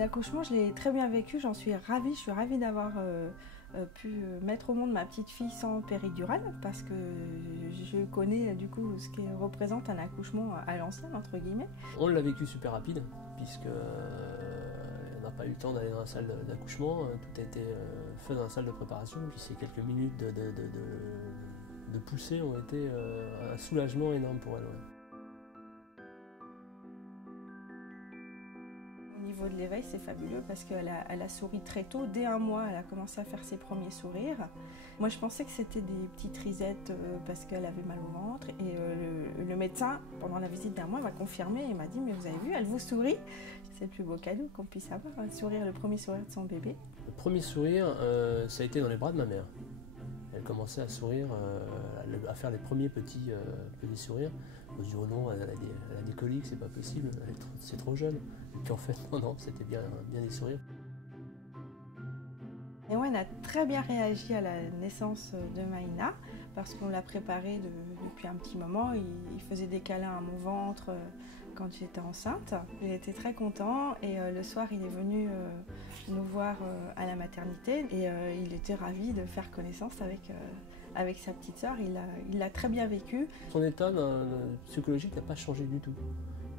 L'accouchement, je l'ai très bien vécu, j'en suis ravie. Je suis ravie d'avoir pu mettre au monde ma petite fille sans péridurale parce que je connais du coup ce qui représente un accouchement à l'ancienne, entre guillemets. On l'a vécu super rapide puisque on n'a pas eu le temps d'aller dans la salle d'accouchement, tout a été fait dans la salle de préparation, puis ces quelques minutes de poussée ont été un soulagement énorme pour elle. Ouais. Au niveau de l'éveil, c'est fabuleux parce qu'elle a souri très tôt. Dès 1 mois, elle a commencé à faire ses premiers sourires. Moi, je pensais que c'était des petites risettes parce qu'elle avait mal au ventre. Et le médecin, pendant la visite d'1 mois, m'a confirmé et m'a dit « Mais vous avez vu, elle vous sourit ?» C'est le plus beau cadeau qu'on puisse avoir, le premier sourire de son bébé. Le premier sourire, ça a été dans les bras de ma mère. Elle commençait à sourire, à faire les premiers petits sourires. On se dit oh non, elle a des coliques, c'est pas possible, c'est trop jeune. Et puis en fait, non, c'était bien des sourires. Et ouais, on a très bien réagi à la naissance de Maïna parce qu'on l'a préparée depuis un petit moment. Il faisait des câlins à mon ventre quand j'étais enceinte. Il était très content et le soir, il est venu nous voir à la maternité et il était ravi de faire connaissance avec sa petite sœur. Il l'a très bien vécu. Son état psychologique n'a pas changé du tout.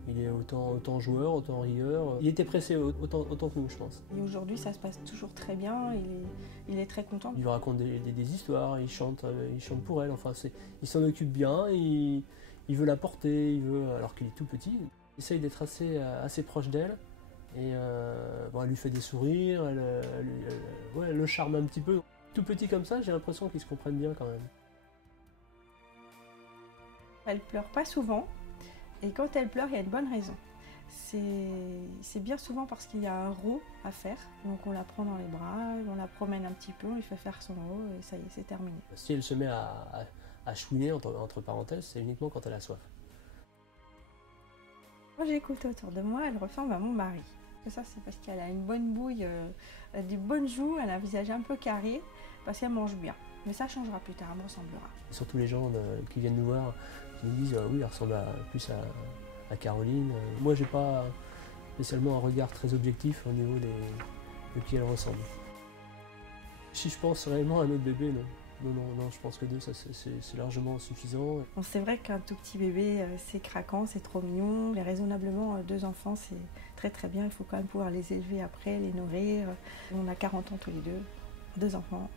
Il est autant joueur, autant rieur. Il était pressé autant que nous, je pense. Et aujourd'hui, ça se passe toujours très bien. Il est très content. Il lui raconte des histoires, il chante pour elle. Enfin, il s'en occupe bien, il veut la porter, alors qu'il est tout petit. Il essaye d'être assez proche d'elle. Et elle lui fait des sourires, elle le charme un petit peu. Tout petit comme ça, j'ai l'impression qu'ils se comprennent bien quand même. Elle pleure pas souvent. Et quand elle pleure, il y a une bonne raison. C'est bien souvent parce qu'il y a un rot à faire. Donc on la prend dans les bras, on la promène un petit peu, on lui fait faire son rot et ça y est, c'est terminé. Si elle se met à chouiner, entre parenthèses, c'est uniquement quand elle a soif. Quand j'écoute autour de moi, elle ressemble à mon mari. Ça, c'est parce qu'elle a une bonne bouille, des bonnes joues, elle a un visage un peu carré, parce qu'elle mange bien. Mais ça changera plus tard, elle me ressemblera. Et surtout les gens qui viennent nous voir, qui nous disent oui, elle ressemble plus à Caroline. Moi, j'ai pas spécialement un regard très objectif au niveau de qui elle ressemble. Si je pense réellement à notre bébé, non. Non, je pense que 2, ça c'est largement suffisant. Bon, c'est vrai qu'un tout petit bébé, c'est craquant, c'est trop mignon. Mais raisonnablement, 2 enfants, c'est très bien. Il faut quand même pouvoir les élever après, les nourrir. On a 40 ans tous les deux. 2 enfants,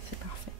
c'est parfait.